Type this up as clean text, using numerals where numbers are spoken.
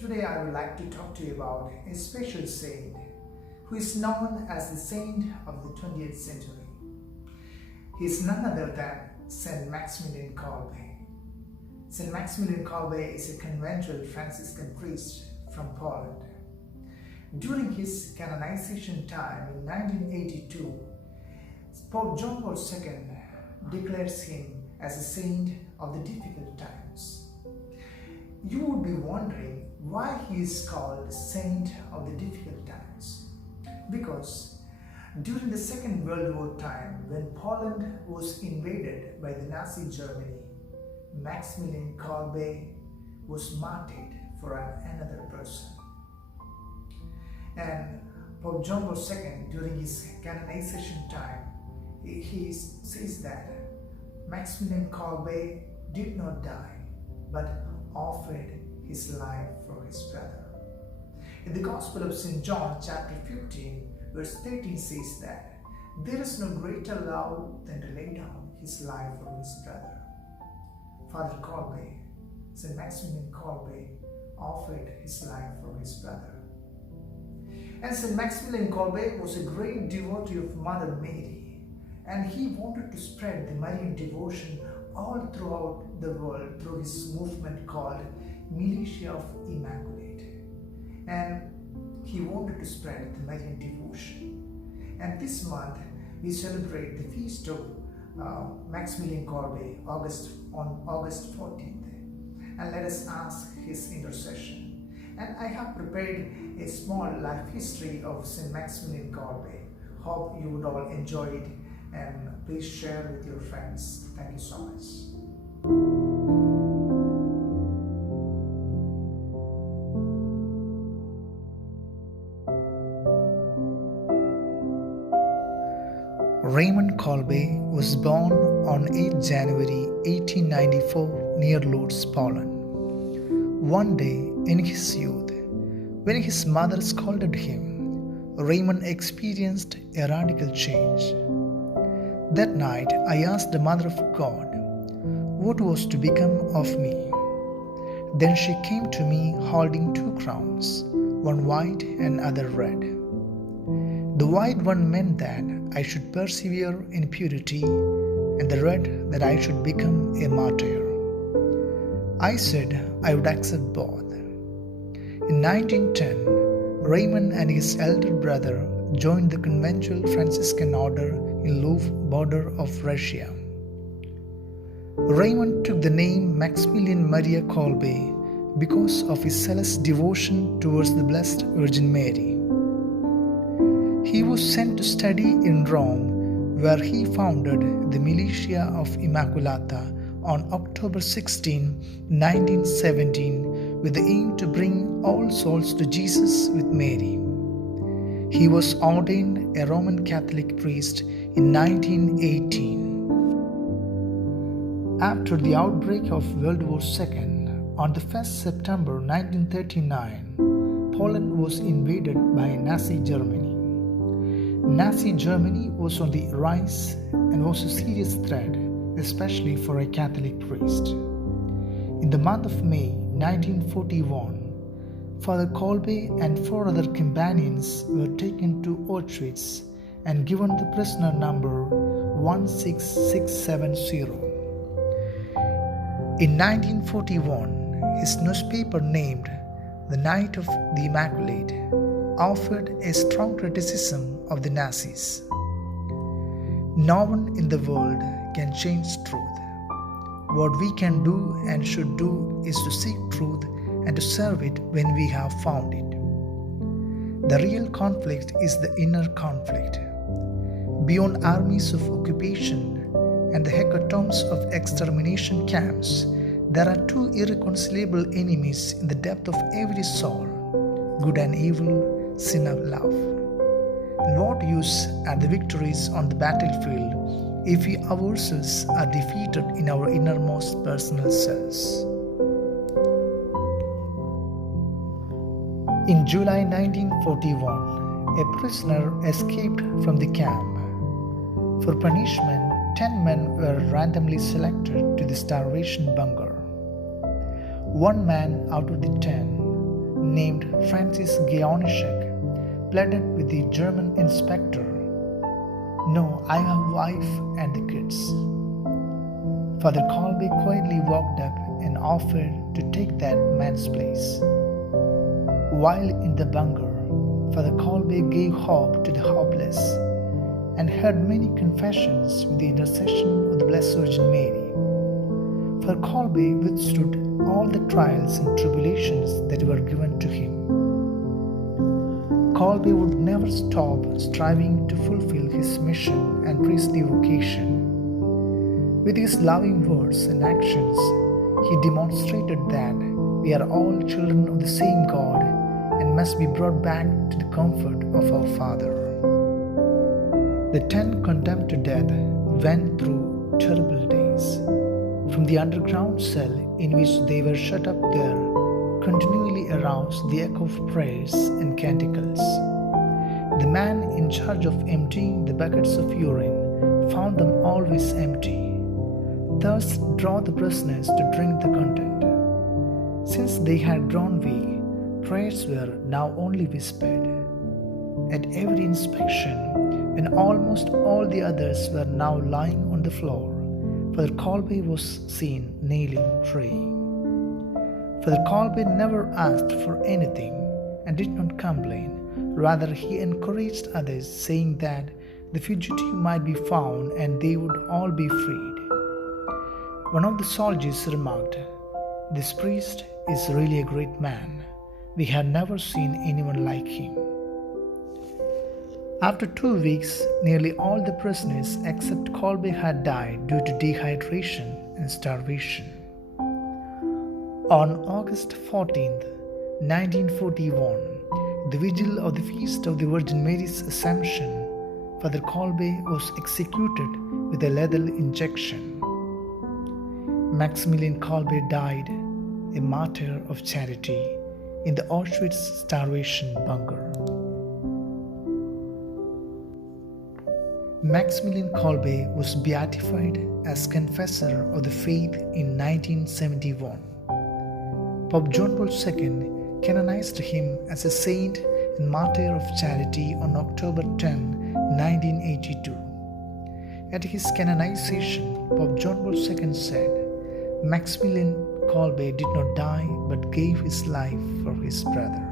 Today I would like to talk to you about a special saint who is known as the saint of the 20th century. He is none other than St.Maximilian Kolbe. St.Maximilian Kolbe is a conventual Franciscan priest from Poland. During his canonization time in 1982, Pope John Paul II declares him as a saint of the difficult times. You would be wondering why he is called Saint of the Difficult Times. Because during the Second World War time, when Poland was invaded by the Nazi Germany, Maximilian Kolbe was martyred for another person. And Pope John Paul II, during his canonization time, he says that Maximilian Kolbe did not die, but offered his life for his brother. In the Gospel of St. John, chapter 15, verse 13 says that there is no greater love than to lay down his life for his brother. Father Kolbe, St. Maximilian Kolbe, offered his life for his brother. And St. Maximilian Kolbe was a great devotee of Mother Mary, and he wanted to spread the Marian devotion all throughout the world through his movement called Militia of Immaculate. And he wanted to spread the Marian devotion. And this month we celebrate the feast of Maximilian Kolbe on August 14th. And let us ask his intercession. And I have prepared a small life history of St. Maximilian Kolbe. Hope you would all enjoy it, and please share with your friends. Thank you so much. Raymond Kolbe was born on 8 January 1894 near Lodz, Poland. One day in his youth, when his mother scolded him, Raymond experienced a radical change. That night I asked the Mother of God what was to become of me. Then she came to me holding 2 crowns, one white and other red. The white one meant that I should persevere in purity, and the red that I should become a martyr. I said I would accept both. In 1910, Raymond and his elder brother joined the conventual Franciscan order in Lviv, border of Russia. Raymond took the name Maximilian Maria Kolbe because of his zealous devotion towards the Blessed Virgin Mary. He was sent to study in Rome, where he founded the Militia of Immaculata on October 16, 1917, with the aim to bring all souls to Jesus with Mary. He was ordained a Roman Catholic priest in 1918. After the outbreak of World War II, on the 1st September 1939, Poland was invaded by Nazi Germany. Nazi Germany was on the rise and was a serious threat, especially for a Catholic priest. In the month of May 1941, Father Kolbe and 4 other companions were taken to Auschwitz and given the prisoner number 16670. In 1941, his newspaper named The Night of the Immaculate offered a strong criticism of the Nazis. No one in the world can change truth. What we can do and should do is to seek truth and to serve it when we have found it. The real conflict is the inner conflict. Beyond armies of occupation and the hecatombs of extermination camps, there are 2 irreconcilable enemies in the depth of every soul: good and evil, sin and love. And what use are the victories on the battlefield if we ourselves are defeated in our innermost personal selves? In July 1941, a prisoner escaped from the camp. For punishment, 10 men were randomly selected to the starvation bunker. One man out of the 10 named Francis Gionischek, pleaded with the German inspector, "No, I have wife and the kids." Father Kolbe quietly walked up and offered to take that man's place. While in the bunker, Father Kolbe gave hope to the hopeless and heard many confessions with the intercession of the Blessed Virgin Mary. Father Kolbe withstood all the trials and tribulations that were given to him. Kolbe would never stop striving to fulfill his mission and priestly vocation. With his loving words and actions, he demonstrated that we are all children of the same God and must be brought back to the comfort of our Father. The 10 condemned to death went through terrible days. From the underground cell in which they were shut up there continually aroused the echo of prayers and canticles. The man in charge of emptying the buckets of urine found them always empty. Thus draw the prisoners to drink the content. Since they had grown weak, prayers were now only whispered. At every inspection, when almost all the others were now lying on the floor, Father Kolbe was seen kneeling praying. Father Kolbe never asked for anything and did not complain. Rather, he encouraged others, saying that the fugitive might be found and they would all be freed. One of the soldiers remarked, "This priest is really a great man. We have never seen anyone like him." After 2 weeks, nearly all the prisoners except Kolbe had died due to dehydration and starvation. On August 14, 1941, the vigil of the Feast of the Virgin Mary's Assumption, Father Kolbe was executed with a lethal injection. Maximilian Kolbe died, a martyr of charity, in the Auschwitz starvation bunker. Maximilian Kolbe was beatified as confessor of the faith in 1971. Pope John Paul II canonized him as a saint and martyr of charity on October 10, 1982. At his canonization, Pope John Paul II said, "Maximilian Kolbe did not die but gave his life for his brother."